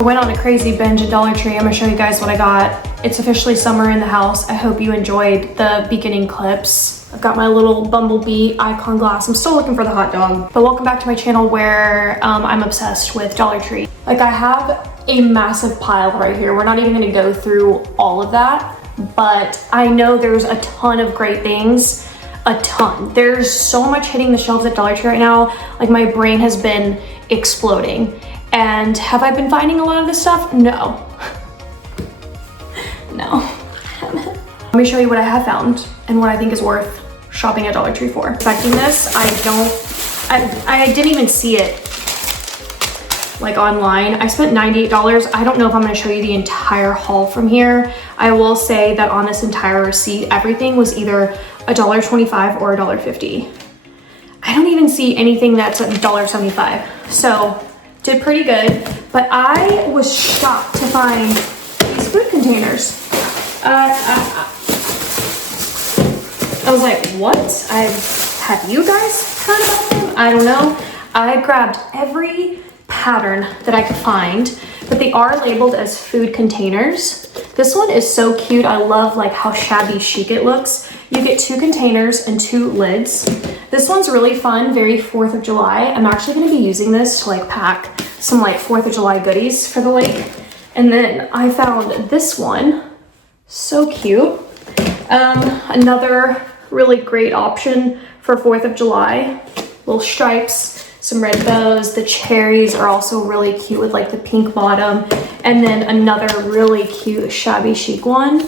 I went on a crazy binge at Dollar Tree. I'm gonna show you guys what I got. It's officially summer in the house. I hope you enjoyed the beginning clips. I've got my little bumblebee icon glass. I'm still looking for the hot dog. But welcome back to my channel where I'm obsessed with Dollar Tree. Like, I have a massive pile right here. We're not even gonna go through all of that, but I know there's a ton of great things. A ton. There's so much hitting the shelves at Dollar Tree right now. Like, my brain has been exploding. And have I been finding a lot of this stuff? No. No. Let me show you what I have found and what I think is worth shopping at Dollar Tree for. Expecting this, I didn't even see it like online. I spent $98. I don't know if I'm gonna show you the entire haul from here. I will say that on this entire receipt, everything was either $1.25 or $1.50. I don't even see anything that's $1.75. So, did pretty good, but I was shocked to find these food containers. I was like, what? Have you guys heard about them? I don't know. I grabbed every pattern that I could find, but they are labeled as food containers. This one is so cute. I love like how shabby chic it looks. You get 2 containers and 2 lids. This one's really fun, very 4th of July. I'm actually gonna be using this to like pack some like 4th of July goodies for the lake. And then I found this one, so cute. Another really great option for 4th of July. Little stripes, some red bows. The cherries are also really cute with like the pink bottom. And then another really cute shabby chic one.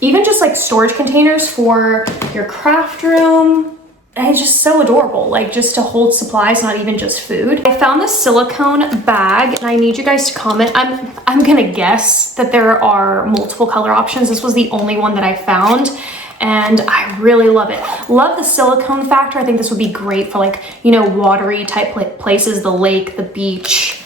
Even just like storage containers for your craft room. And it's just so adorable, like just to hold supplies, not even just food. I found this silicone bag and I need you guys to comment. I'm gonna guess that there are multiple color options. This was the only one that I found and I really love it. Love the silicone factor. I think this would be great for like, you know, watery type places, the lake, the beach.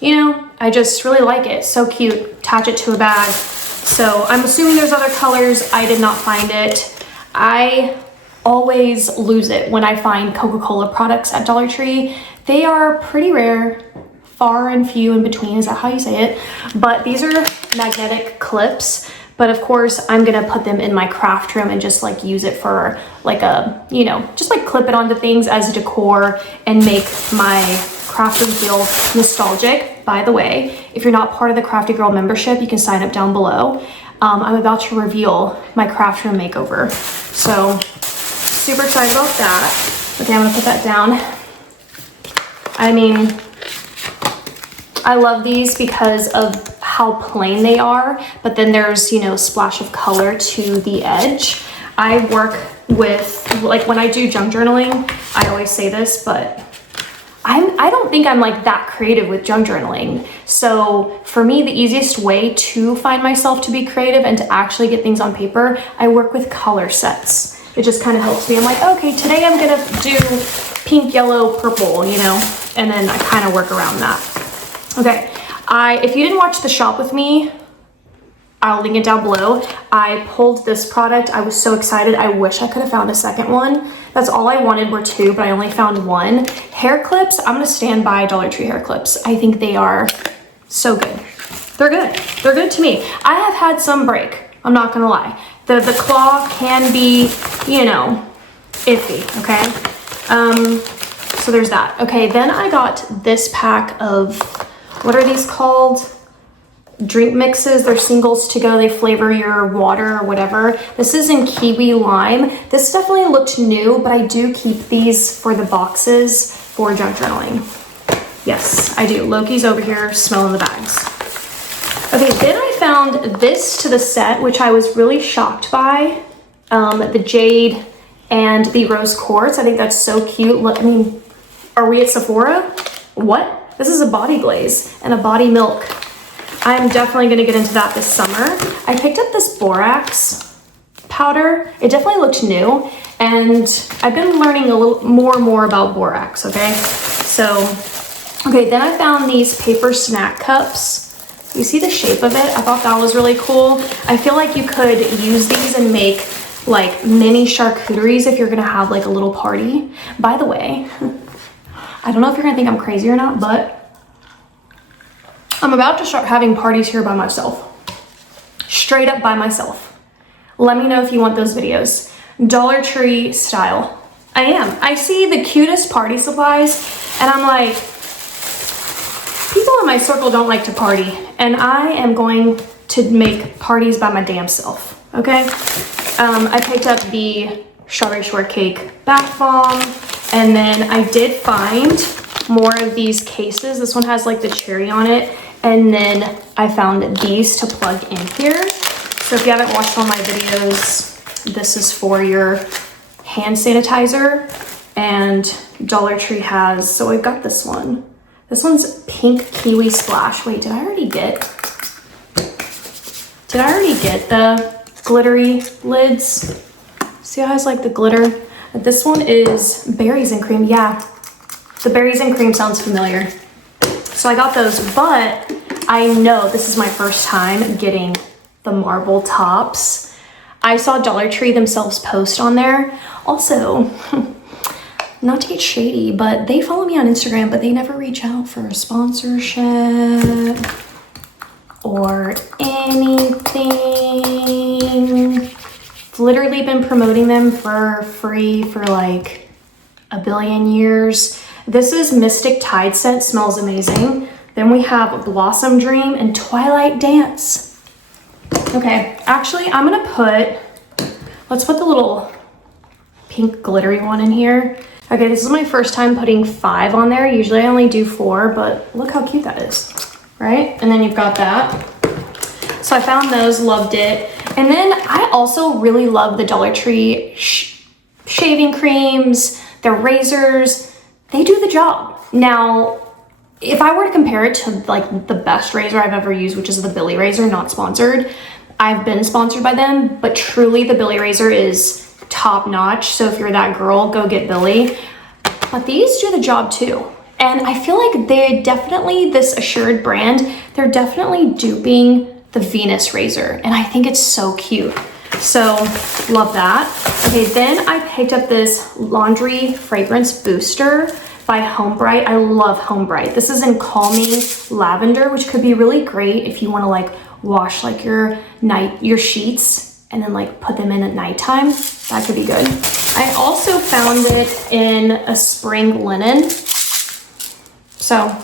You know, I just really like it. So cute. Attach it to a bag. So I'm assuming there's other colors. I did not find it. I always lose it when I find Coca-Cola products at Dollar Tree. They are pretty rare, far and few in between, is that how you say it? But these are magnetic clips, but of course I'm gonna put them in my craft room and just like use it for like a, you know, just like clip it onto things as decor and make my craft room feel nostalgic. By the way, if you're not part of the Crafty Girl membership, you can sign up down below. I'm about to reveal my craft room makeover. So, super excited about that. Okay, I'm gonna put that down. I mean, I love these because of how plain they are, but then there's, you know, a splash of color to the edge. I work with, like when I do junk journaling, I always say this, but I don't think I'm like that creative with junk journaling. So for me, the easiest way to find myself to be creative and to actually get things on paper, I work with color sets. It just kind of helps me. I'm like, okay, today I'm gonna do pink, yellow, purple, you know, and then I kind of work around that. Okay, if you didn't watch the shop with me, I'll link it down below. I pulled this product. I was so excited. I wish I could have found a second one. That's all I wanted were 2, but I only found 1. Hair clips, I'm gonna stand by Dollar Tree hair clips. I think they are so good. They're good. They're good to me. I have had some break. I'm not gonna lie. The claw can be, you know, iffy, okay? So there's that. Okay, then I got this pack of, what are these called? Drink mixes. They're singles to go. They flavor your water or whatever. This is in kiwi lime. This definitely looked new, but I do keep these for the boxes for junk journaling. Yes, I do. Loki's over here smelling the bags. Okay, then I found this to the set, which I was really shocked by. The jade and the rose quartz. I think that's so cute. Look, I mean, are we at Sephora? What? This is a body glaze and a body milk. I'm definitely gonna get into that this summer. I picked up this borax powder. It definitely looked new, and I've been learning a little more about borax, okay? So, okay, then I found these paper snack cups. You see the shape of it? I thought that was really cool. I feel like you could use these and make like mini charcuteries if you're gonna have like a little party. By the way, I don't know if you're gonna think I'm crazy or not, but I'm about to start having parties here by myself. Straight up by myself. Let me know if you want those videos. Dollar Tree style. I am. I see the cutest party supplies and I'm like, people in my circle don't like to party and I am going to make parties by my damn self, okay? I picked up the strawberry shortcake bath bomb and then I did find more of these cases. This one has like the cherry on it. And then I found these to plug in here. So if you haven't watched all my videos, this is for your hand sanitizer. And Dollar Tree has, so I've got this one. This one's pink kiwi splash. Wait, did I already get the glittery lids? See how it has like the glitter? This one is berries and cream. Yeah, the berries and cream sounds familiar. So I got those, but I know this is my first time getting the marble tops. I saw Dollar Tree themselves post on there. Also, not to get shady, but they follow me on Instagram, but they never reach out for a sponsorship or anything. I've literally been promoting them for free for like a billion years. This is Mystic Tide scent, smells amazing. Then we have Blossom Dream and Twilight Dance. Okay, actually I'm gonna let's put the little pink glittery one in here. Okay, this is my first time putting 5 on there. Usually I only do 4, but look how cute that is, right? And then you've got that. So I found those, loved it. And then I also really love the Dollar Tree shaving creams, their razors. They do the job. Now, if I were to compare it to like the best razor I've ever used, which is the Billy razor, not sponsored. I've been sponsored by them, but truly the Billy razor is top notch. So if you're that girl, go get Billy. But these do the job too. And I feel like this Assured brand, they're definitely duping the Venus razor. And I think it's so cute. So love that. Okay, then I picked up this laundry fragrance booster by Home Bright. I love Home Bright. This is in Calming Lavender, which could be really great if you want to like wash like your sheets and then like put them in at nighttime. That could be good. I also found it in a spring linen. So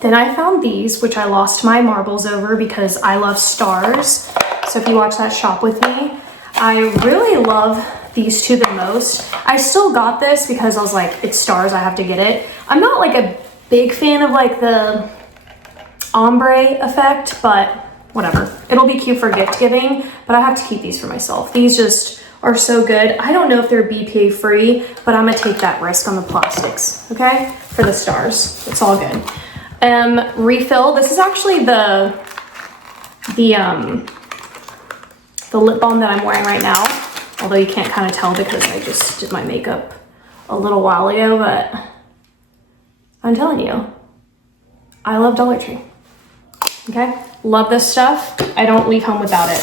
then I found these, which I lost my marbles over because I love stars. So if you watch that shop with me, I really love these two the most. I still got this because I was like, it's stars, I have to get it. I'm not like a big fan of like the ombre effect, but whatever. It'll be cute for gift giving, but I have to keep these for myself. These just are so good. I don't know if they're BPA free, but I'm gonna take that risk on the plastics, okay? For the stars, it's all good. Refill, this is actually the lip balm that I'm wearing right now, although you can't kind of tell because I just did my makeup a little while ago, but I'm telling you, I love Dollar Tree, okay? Love this stuff. I don't leave home without it.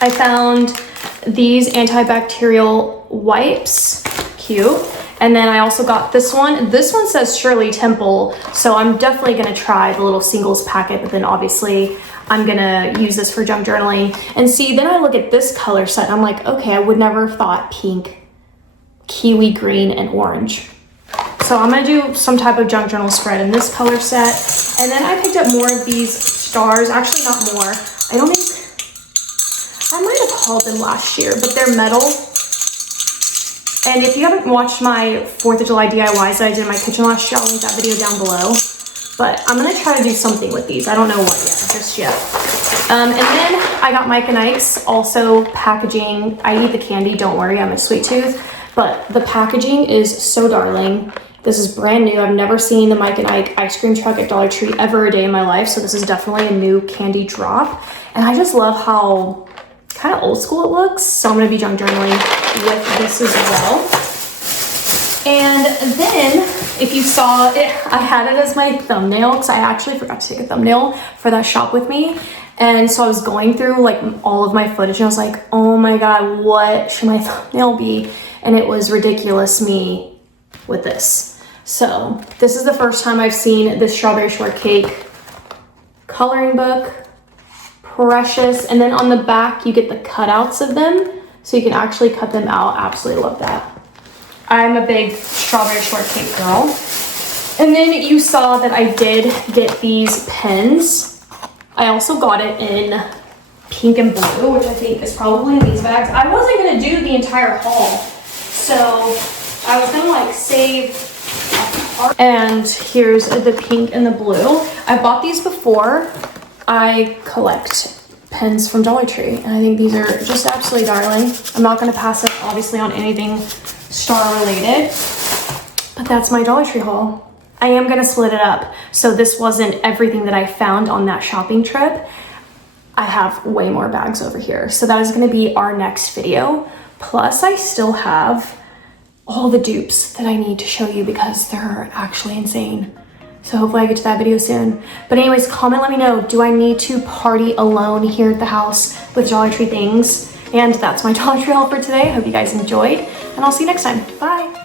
I found these antibacterial wipes, cute. And then I also got this one. This one says Shirley Temple, so I'm definitely gonna try the little singles packet, but then obviously I'm gonna use this for junk journaling. And see, then I look at this color set and I'm like, okay, I would never have thought pink, kiwi green, and orange. So I'm gonna do some type of junk journal spread in this color set. And then I picked up more of these stars, actually not more. I might have hauled them last year, but they're metal. And if you haven't watched my 4th of July DIYs that I did in my kitchen last year, I'll link that video down below. But I'm gonna try to do something with these. I don't know what just yet. And then I got Mike and Ike's also packaging. I eat the candy, don't worry, I'm a sweet tooth. But the packaging is so darling. This is brand new. I've never seen the Mike and Ike ice cream truck at Dollar Tree ever a day in my life. So this is definitely a new candy drop. And I just love how kind of old school it looks. So I'm gonna be junk journaling with this as well. And then if you saw it, I had it as my thumbnail because I actually forgot to take a thumbnail for that shop with me. And so I was going through like all of my footage and I was like, oh my God, what should my thumbnail be? And it was ridiculous me with this. So this is the first time I've seen this strawberry shortcake coloring book, precious. And then on the back, you get the cutouts of them, so you can actually cut them out. Absolutely love that. I'm a big strawberry shortcake girl. And then you saw that I did get these pens. I also got it in pink and blue, which I think is probably in these bags. I wasn't gonna do the entire haul, so I was gonna like save a part. And here's the pink and the blue. I bought these before. I collect pens from Dollar Tree, and I think these are just absolutely darling. I'm not gonna pass up obviously on anything star related, but that's my Dollar Tree haul. I am gonna split it up, so this wasn't everything that I found on that shopping trip. I have way more bags over here. So that is gonna be our next video. Plus I still have all the dupes that I need to show you because they're actually insane. So hopefully I get to that video soon. But anyways, comment, let me know, do I need to party alone here at the house with Dollar Tree things? And that's my Dollar Tree haul for today. Hope you guys enjoyed, and I'll see you next time. Bye.